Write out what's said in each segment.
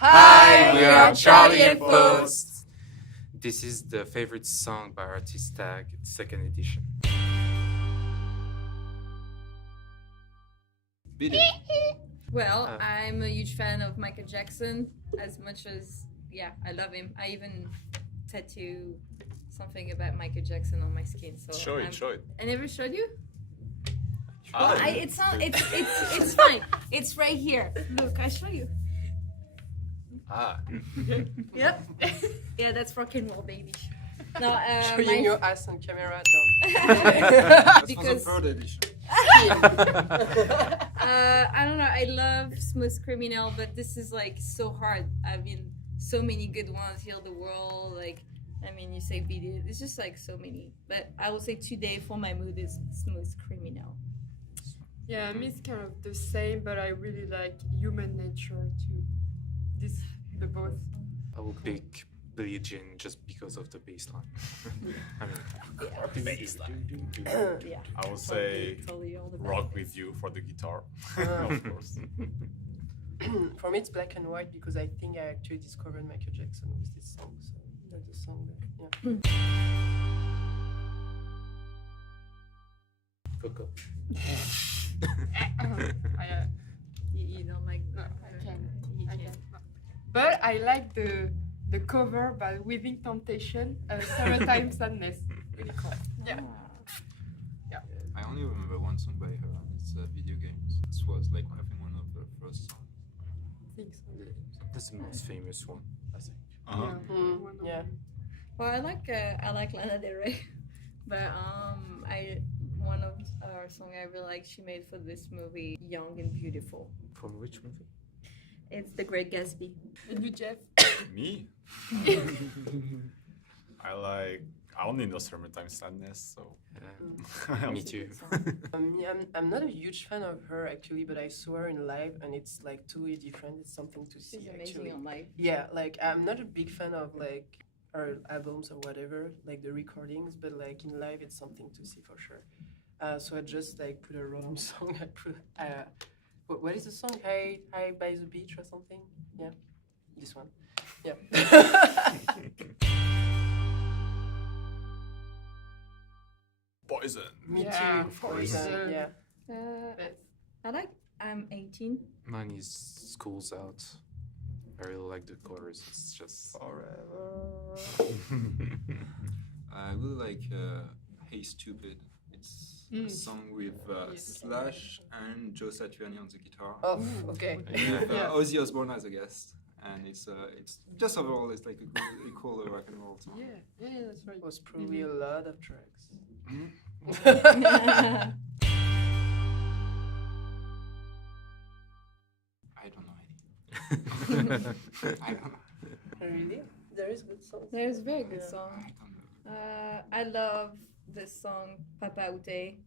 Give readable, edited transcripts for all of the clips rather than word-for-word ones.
Hi, we are Charly&Faust. This is the favorite song by Artist Tag, second edition. Well, I'm a huge fan of Michael Jackson as much as, I love him. I even tattoo something about Michael Jackson on my skin. So Show it. I never showed you? Ah, Well, it's fine. It's right here. Look, I show you. Yep. Yeah, that's rock and roll, baby. No, Showing your ass on camera, don't. because third edition. I don't know. I love Smooth Criminal, but this is like so hard. I mean, so many good ones. Heal the World. Like, I mean, you say Beat It. It's just like so many. But I would say today for my mood is Smooth Criminal. Yeah, me it's kind of the same, but I really like Human Nature too. The both. I will pick Billie Jean just because of the bass line. I mean, Yeah. I would say Totally all the Rock With You for the guitar, of course. For me, it's Black and White because I think I actually discovered Michael Jackson with this song. So that's the song that, Coco. You don't like. No, I can. But I like the cover by Within Temptation, Summertime Sadness. Really cool. Yeah. I only remember one song by her. It's Video Games. This was like I think one of her first songs. I think so. That's the most famous one, I think. Yeah. Well, I like Lana Del Rey, but one of our song I really like she made for this movie, Young and Beautiful. From which movie? It's The Great Gatsby. And you, Jeff? Me? I only know Summertime Sadness, so. Me too. I'm not a huge fan of her actually, but I saw her in live and it's like totally different. It's something to see She's actually. amazing on live. Yeah, like I'm not a big fan of like her albums or whatever, like the recordings, but like in live it's something to see for sure. So I just like put a random song. I put what is the song? Hi by the beach or something? Yeah, this one. Yeah. Poison. Me Yeah, too. Poison. Yeah. I'm 18. Mine is School's Out. I really like the chorus. It's just Forever. I really like Hey Stupid. It's a song with Slash and Joe Satriani on the guitar. Oh, okay. And Yeah. Ozzy Osbourne as a guest. And it's just overall it's like a cool rock and roll song. Yeah, that's right. It was probably a lot of tracks. I don't know any. I don't know. Really? There is good songs. There's a very good song. I don't know. I love this song Papa Ute.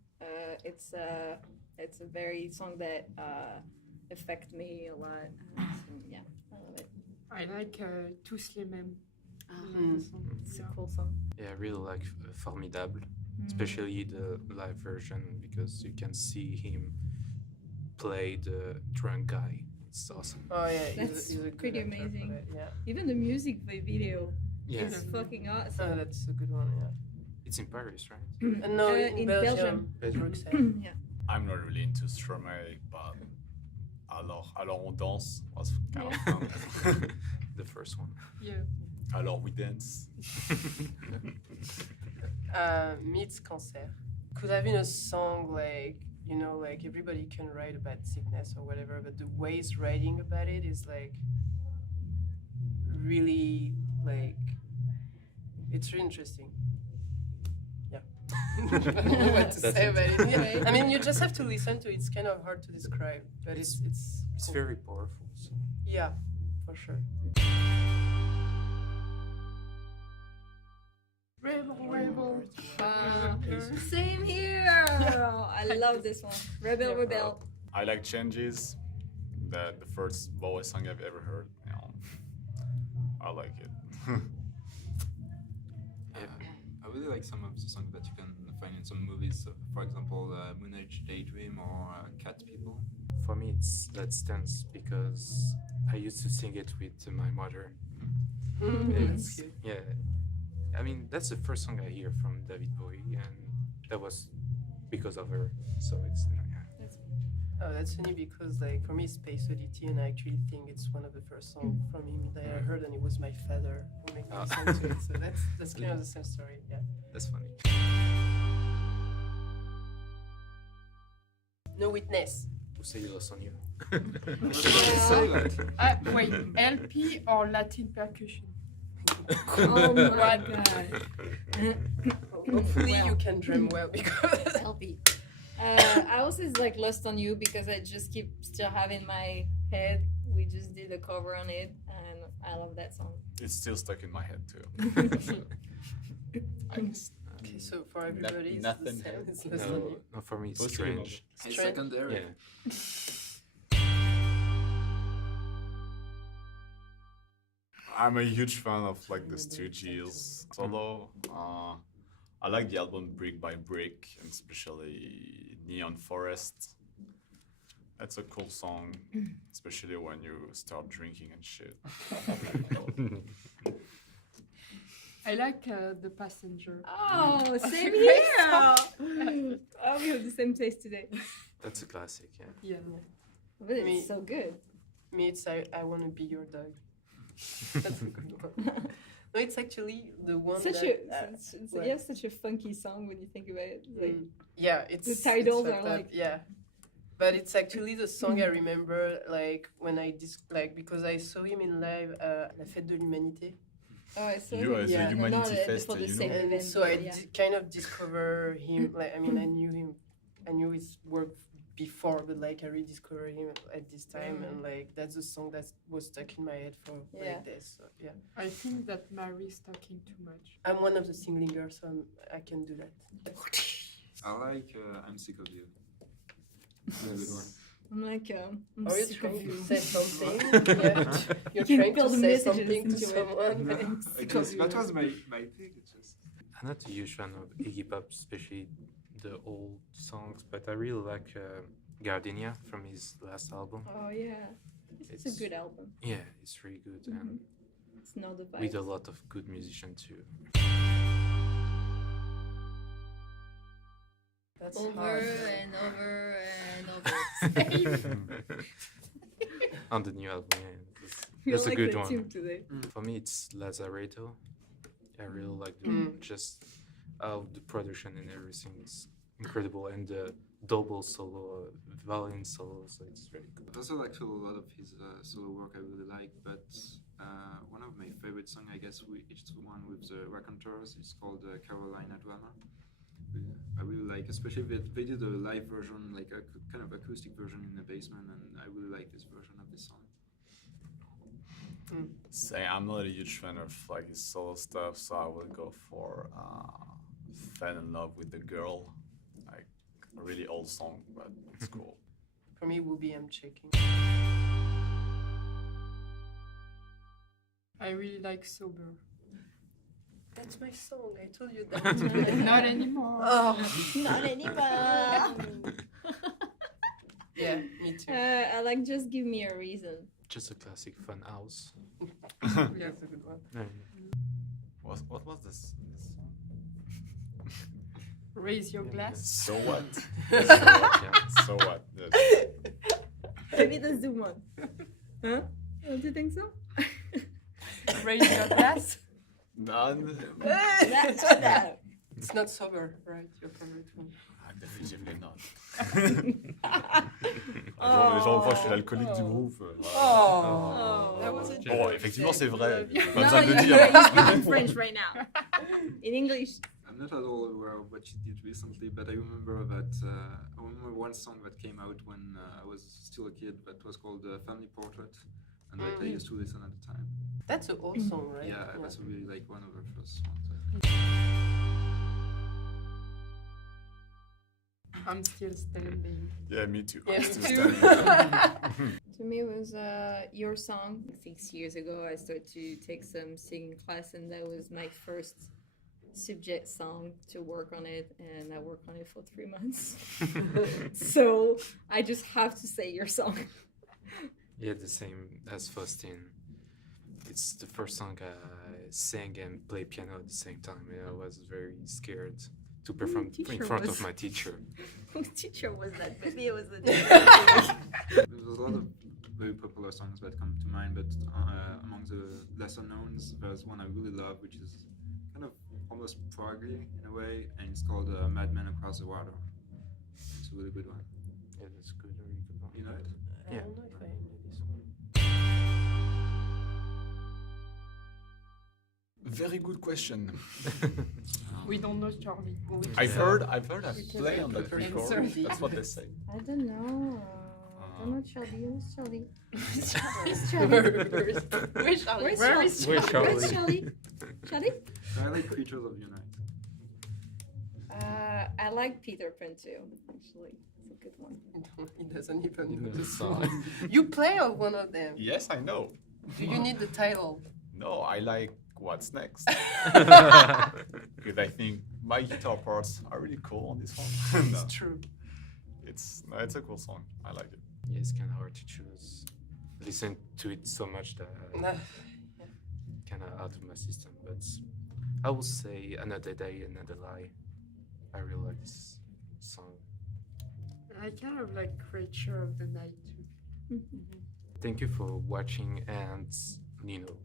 It's a very song that affect me a lot. So, yeah, I love it. I like Tous les mêmes. It's a cool song. yeah, I really like Formidable, especially the live version because you can see him play the drunk guy. It's awesome. Oh yeah, That's he's a good pretty actor for amazing. that, yeah. Even the music video Yeah, is fucking Oh, awesome. that's a good one. Yeah. it's in Paris, right? And no, In Belgium. Bruxelles. Yeah. I'm not really into Stromae, but alors on danse was kind of fun. The first one. Yeah. Alors we dance. Me, it's Cancer. Could have been a song like, you know, like everybody can write about sickness or whatever, but the way he's writing about it is like really like it's really interesting. Yeah. I don't know what to That's say it. about it. Yeah. I mean, you just have to listen to it. It's kind of hard to describe, but it's It's cool. very powerful. So. Yeah, for sure. Rebel. Same here. I love this one. Rebel, Rebel. I like Changes, the first Bowie song I've ever heard. I like it. I really like some of the songs that you can find in some movies. For example, Moon Age Daydream or Cat People. for me, it's Let's Dance because I used to sing it with my mother. It's, cute. yeah, I mean, that's the first song I hear from David Bowie, and that was because of her. So it's, yeah. Oh, that's funny because like for me, it's Space Oddity, and I actually think it's one of the first songs from him that I heard, and it was my father who made me listen to it. So that's kind of the same story. Yeah. That's funny. No Witness. Who say Lost on You? Say that. Wait, LP or Latin percussion? Oh my god. Hopefully Well. you can dream well because LP. I also is like Lost on You because I just keep still having my head. We just did a cover on it, and I love that song. It's still stuck in my head too. okay, so for everybody, it's nothing the same. else. It's less than you. No, for me, it's Both Strange. It's Strange. secondary. Yeah. I'm a huge fan of like the Stooges solo. I like the album Brick by Brick, and especially Neon Forest. That's a cool song, especially when you start drinking and shit. I like The Passenger. Oh, same here. Oh, we have the same taste today. That's a classic, yeah. Yeah. But it's Me- so good. Me, it's I want to be your dog. That's a good one. No, it's actually the one Such that. you have such a funky song when you think about it. It's like, Yeah, it's The titles it's are fucked up, like- yeah, but it's actually the song I remember like when I because I saw him in live La Fête de l'Humanité, oh, I saw You it. as a Yeah. Humanity Not, Fest, for the you same know. and event, so I yeah. kind of discover him. Like I mean, I knew his work before, but like I rediscovered him at this time, and like that's the song that was stuck in my head for Yeah. like this. So yeah, I think that Mary's talking too much. I'm one of the singlingers, so I can do that. I like I'm Sick of You. Yeah, good one. I'm like, I'm Are you sick trying of you. to say something? Yeah. You're can trying feel to the say messages something to into it. someone. No. I'm sick of That you. was my pick. It's just I'm not a huge fan of Iggy Pop, especially the old songs, but I really like Gardenia from his last album. Oh yeah, it's a It's- good album. Yeah, it's really good, and It's not the with a vibes. lot of good musicians too. That's Over hard. and over and over. On the new album, yeah. We That's all a like good the one. tune today. For me, it's Lazaretto. I really like the Mm. just how the production and everything is incredible, and the double solo, violin solo, so it's really good. I also like a lot of his solo work I really like, but one of my favorite songs, I guess, it's the one with the raconteurs. It's called Carolina Drama. I really like, especially they did a live version, like a kind of acoustic version in the basement, and I really like this version of this song. Say, I'm not a huge fan of like his solo stuff, so I will go for "Fell in Love with the Girl," like a really old song, but it's cool. For me, it will be I'm checking. I really like Sober. That's my song. I told you that. Not anymore. Oh, Not anymore. yeah, me too. I like Just Give Me a Reason. Just a classic fun house. That's a good one. What was this song? Raise your glass. So what? So what, yeah. So what? Yes. Maybe that's the one. Huh? Don't you think so? Raise your glass. None. It's not sober, right? Your favorite one. Ah, définitivement not. Les gens voient, je suis l'alcoolique du groupe. Oh, that was a Bon, joke. effectivement, c'est vrai. Pas No, besoin de le you're dire. speaking French right now. In English. I'm not at all aware of what she did recently, but I remember that I remember one song that came out when I was still a kid that was called Family Portrait, and that I used to listen at the time. That's an old song, right? Yeah, that's really like one of her first songs. I'm still standing. Yeah, me too. Yeah, I'm me still too. standing. To me, it was your song. 6 years ago, I started to take some singing class, and that was my first subject song to work on it, and I worked on it for 3 months. So I just have to say your song. Yeah, the same as Faustin. It's the first song I sang and play piano at the same time. And I was very scared to perform in front of my teacher. Whose teacher was that? Maybe it was the There's a lot of very popular songs that come to mind, but among the lesser knowns, there's one I really love, which is kind of almost proggy in a way, and it's called Madman Across the Water. It's a really good one. Yeah, that's good. Really good one. You know it? I Yeah. don't know if I know this one. Very good question. We don't know Charlie. I've heard I We can play on that answer recording. this. That's what they say. I don't know. I don't know Charlie. Who's Charlie? Who's Where's Charlie? Where's Charlie? Where's Where Charlie? is Where's Charlie? Where's Charlie? Charlie? I like Creatures of Unite. I like Peter Pan too. Actually, it's a good one. He doesn't even You know know the the song. song. You play on one of them. Yes, I know. Do you need the title? No, I like What's Next. Because I think my guitar parts are really cool on this one. No, It's true. it's a cool song. I like it. Yeah, it's kind of hard to choose. Listen to it so much that I kind of out of my system. But I will say Another Day, Another Lie. I really like this song. I kind of like Creature of the Night too. Thank you for watching, and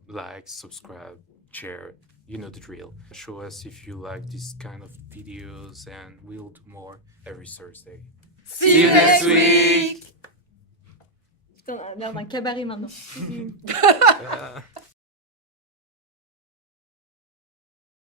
like, subscribe, share. You know the drill. Show us if you like this kind of videos, and we'll do more every Thursday. See you next week! Putain, on est dans un cabaret maintenant. Ah.